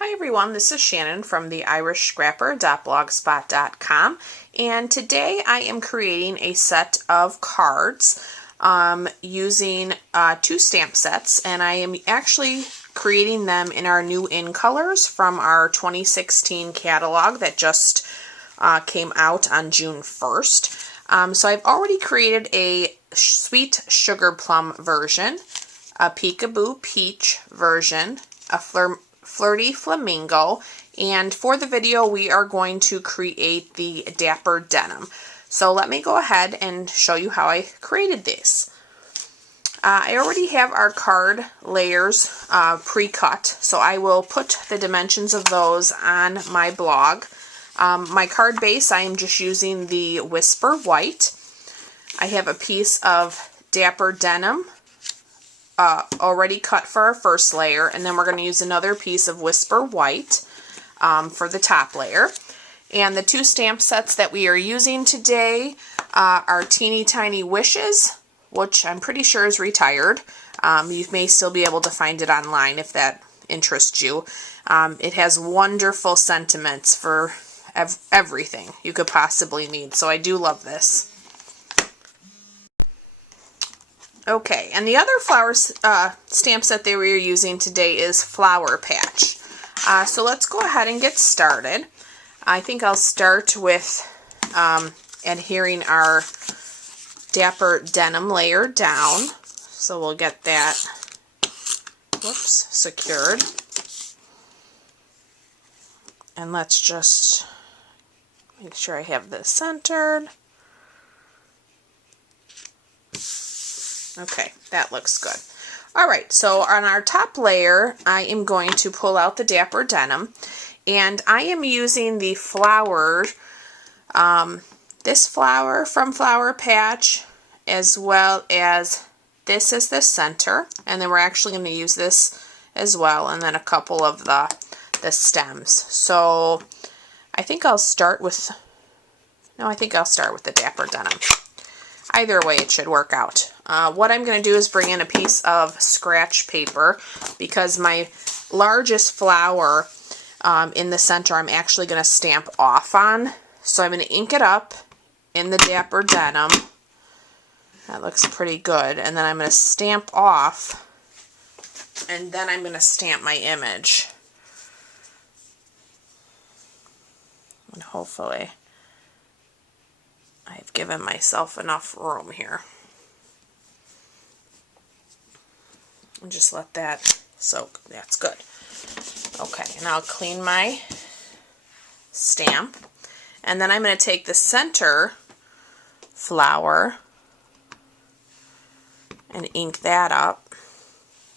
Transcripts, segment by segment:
Hi everyone, this is Shannon from the irishscrapper.blogspot.com, and today I am creating a set of cards using two stamp sets, and I am actually creating them in our new in colors from our 2016 catalog that just came out on June 1st. So I've already created a sweet sugar plum version, a peekaboo peach version, a flirty flamingo, and for the video we are going to create the dapper denim. So let me go ahead and show you how I created this. I already have our card layers pre-cut, so I will put the dimensions of those on my blog. My card base, I am just using the Whisper White. I have a piece of dapper denim already cut for our first layer, and then we're going to use another piece of Whisper White for the top layer. And the two stamp sets that we are using today are Teeny Tiny Wishes, which I'm pretty sure is retired. You may still be able to find it online if that interests you. It has wonderful sentiments for everything you could possibly need, so I do love this. Okay, and the other flower stamp set that we are using today is Flower Patch. So let's go ahead and get started. I think I'll start with adhering our dapper denim layer down. So we'll get that, secured. And let's just make sure I have this centered. Okay, that looks good. Alright, so on our top layer, I am going to pull out the dapper denim, and I am using the flower, this flower from Flower Patch, as well as this is the center, and then we're actually going to use this as well, and then a couple of the stems. So I think I'll start with, the dapper denim. Either way, it should work out. What I'm going to do is bring in a piece of scratch paper, because my largest flower in the center I'm actually going to stamp off on. So I'm going to ink it up in the dapper denim. That looks pretty good. And then I'm going to stamp off, and then I'm going to stamp my image. And hopefully I've given myself enough room here. And just let that soak. That's good. Okay, and I'll clean my stamp. And then I'm going to take the center flower and ink that up.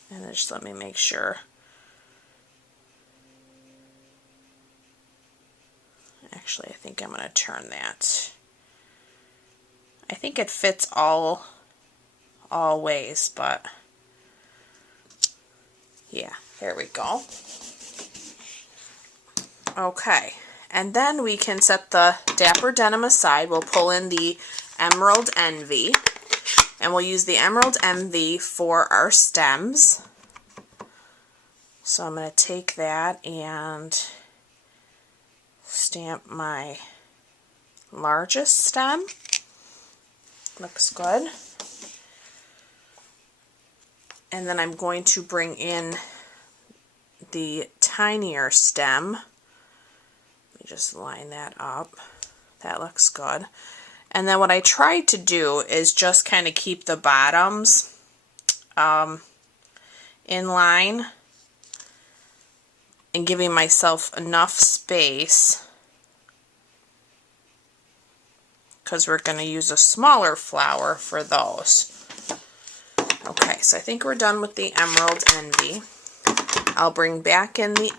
And then just let me make sure. Actually, I think I'm going to turn that. I think it fits all ways, but yeah, there we go. Okay, and then we can set the dapper denim aside. We'll pull in the Emerald Envy, and we'll use the Emerald Envy for our stems. So I'm going to take that and stamp my largest stem. Looks good. And then I'm going to bring in the tinier stem. Let me just line that up. That looks good. And then what I tried to do is just kind of keep the bottoms in line and giving myself enough space, because we're going to use a smaller flower for those. Okay, so I think we're done with the Emerald Envy. I'll bring back in the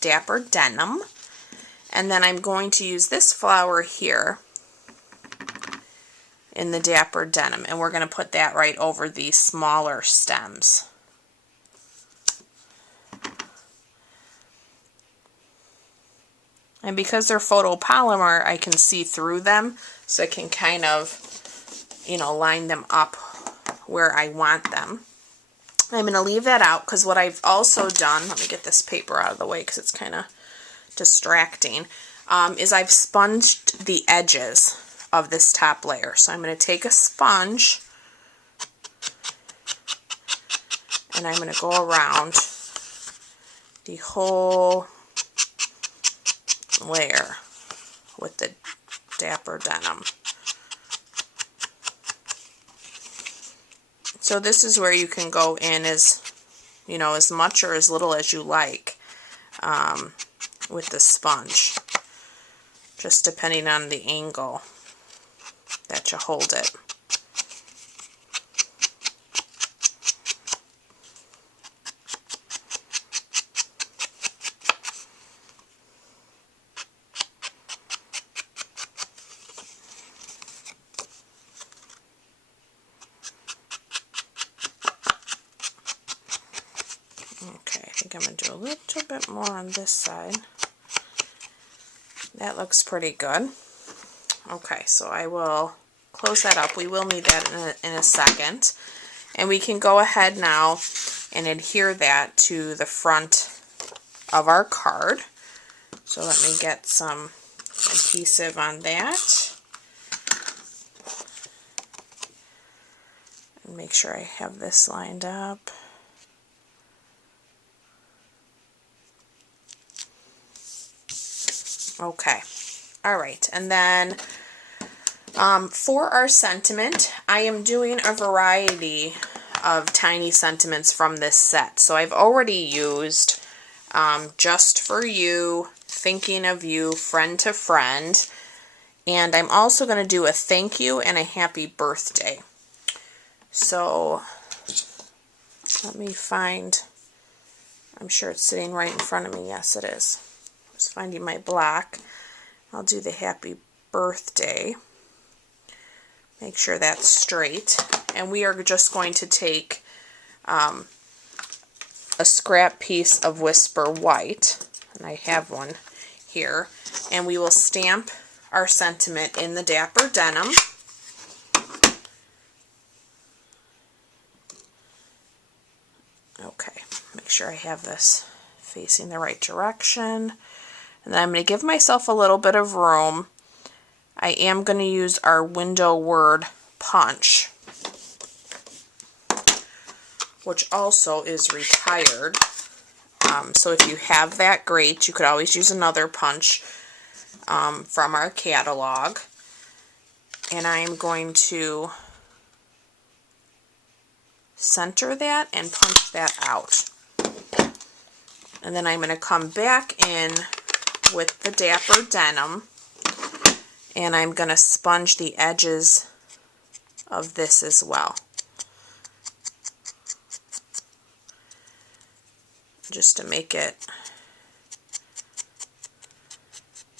dapper denim, and then I'm going to use this flower here in the dapper denim, and we're going to put that right over these smaller stems. And because they're photopolymer, I can see through them, so I can kind of, line them up where I want them. I'm going to leave that out because what I've also done, let me get this paper out of the way because it's kind of distracting, is I've sponged the edges of this top layer. So I'm going to take a sponge and I'm going to go around the whole layer with the Dapper Denim. So this is where you can go in as, you know, as much or as little as you like with the sponge, just depending on the angle that you hold it. Okay, I think I'm going to do a little bit more on this side. That looks pretty good. Okay, so I will close that up. We will need that in a second. And we can go ahead now and adhere that to the front of our card. So let me get some adhesive on that. And make sure I have this lined up. Okay, all right, and then for our sentiment, I am doing a variety of tiny sentiments from this set. So I've already used Just For You, Thinking of You, Friend to Friend, and I'm also going to do a thank you and a happy birthday. So let me find, I'm sure it's sitting right in front of me. Yes, it is. Just finding my block. I'll do the happy birthday. Make sure that's straight. And we are just going to take a scrap piece of Whisper White, and I have one here, and we will stamp our sentiment in the Dapper Denim. Okay, make sure I have this facing the right direction. And then I'm going to give myself a little bit of room. I am going to use our window word punch, which also is retired. So if you have that, great. You could always use another punch from our catalog. And I am going to center that and punch that out. And then I'm going to come back in with the Dapper Denim, and I'm going to sponge the edges of this as well, just to make it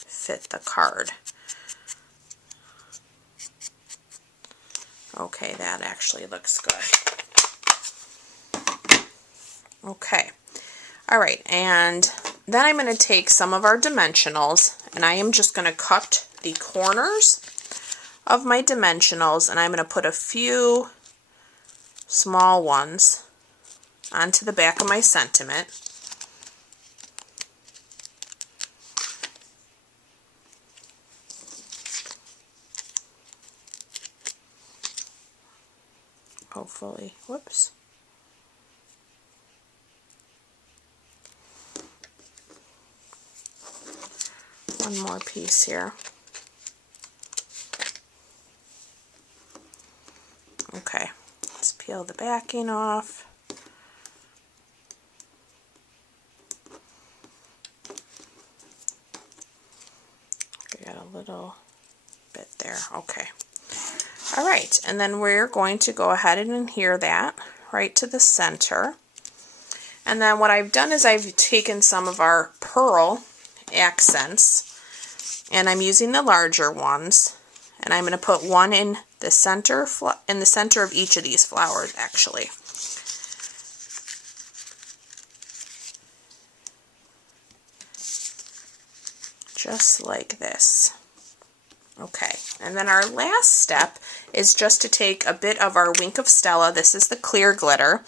fit the card. Okay, that actually looks good. Okay, all right, and then I'm going to take some of our dimensionals, and I am just going to cut the corners of my dimensionals, and I'm going to put a few small ones onto the back of my sentiment. Hopefully, whoops. One more piece here. Okay, let's peel the backing off. We got a little bit there. Okay. All right, and then we're going to go ahead and adhere that right to the center. And then what I've done is I've taken some of our pearl accents, and I'm using the larger ones, and I'm going to put one in the center of each of these flowers, actually. Just like this. Okay, and then our last step is just to take a bit of our Wink of Stella. This is the clear glitter,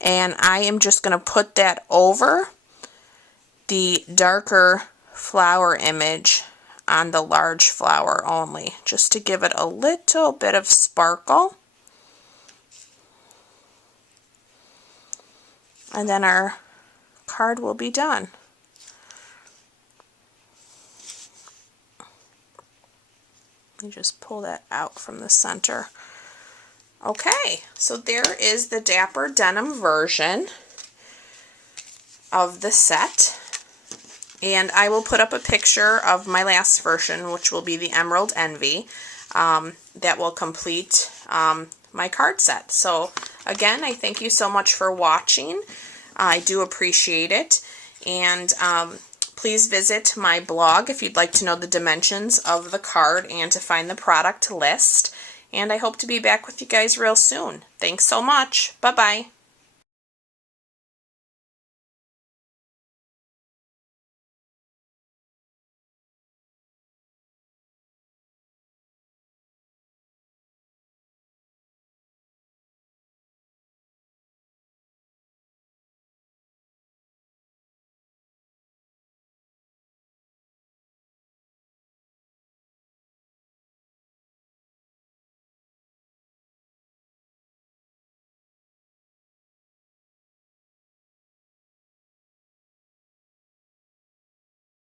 And I am just going to put that over the darker flower image on the large flower only, just to give it a little bit of sparkle. And then our card will be done. Let me just pull that out from the center. Okay, so there is the Dapper Denim version of the set. And I will put up a picture of my last version, which will be the Emerald Envy, that will complete my card set. So again, I thank you so much for watching. I do appreciate it. And please visit my blog if you'd like to know the dimensions of the card and to find the product list. And I hope to be back with you guys real soon. Thanks so much. Bye-bye.